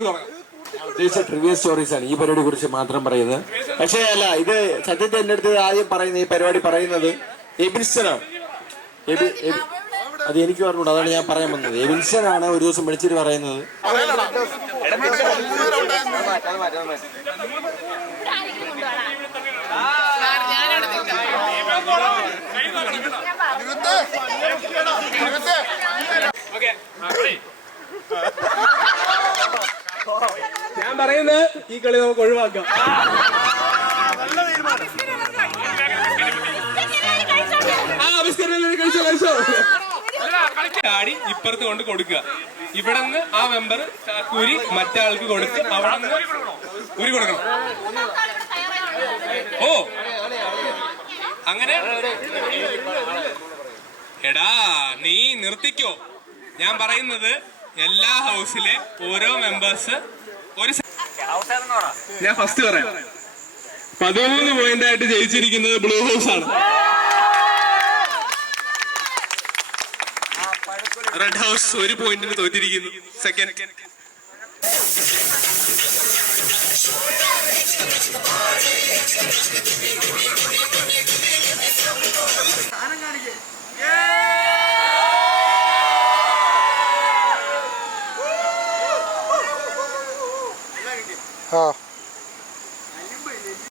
ഉദ്ദേശിച്ച trivial stories ആണ് ഈ പരിപാടിയെ കുറിച്ച് മാത്രം പറയുന്നത്. പക്ഷേ അല്ല, ഇത് സത്യത്തെ എന്റെ അടുത്ത് ആദ്യം പറയുന്നത്, ഈ പരിപാടി പറയുന്നത് എബിൻസനാണ്. അത് എനിക്ക് പറഞ്ഞുകൂടാ, അതാണ് ഞാൻ പറയാൻ വന്നത്. എബിൻസൺ ആണ് ഒരു ദിവസം വിളിച്ചിട്ട് പറയുന്നത് ഞാൻ പറയുന്നത് ഈ കളി നമുക്ക് ഒഴിവാക്കാം. ചാടി ഇപ്പുറത്ത് കൊണ്ട് കൊടുക്കുക. ഇവിടെ നിന്ന് ആ മെമ്പർ ചാക്കൂരി മറ്റാൾക്ക് കൊടുത്ത് അവിടെ നിന്ന് ഊരി കൊടുക്കണം. ഓ അങ്ങനെ എടാ നീ നിർത്തിക്കോ. ഞാൻ പറയുന്നത് എല്ലാ ഹൗസിലെ ഓരോ മെമ്പേഴ്സ് ഒരു, ഞാൻ ഫസ്റ്റ് പറയാം. 13 പോയിന്റായിട്ട് ജയിച്ചിരിക്കുന്നത് ബ്ലൂ ഹൗസ് ആണ്. റെഡ് ഹൗസ് 1 പോയിന്റിന് തോറ്റിരിക്കുന്നു. സെക്കൻഡ്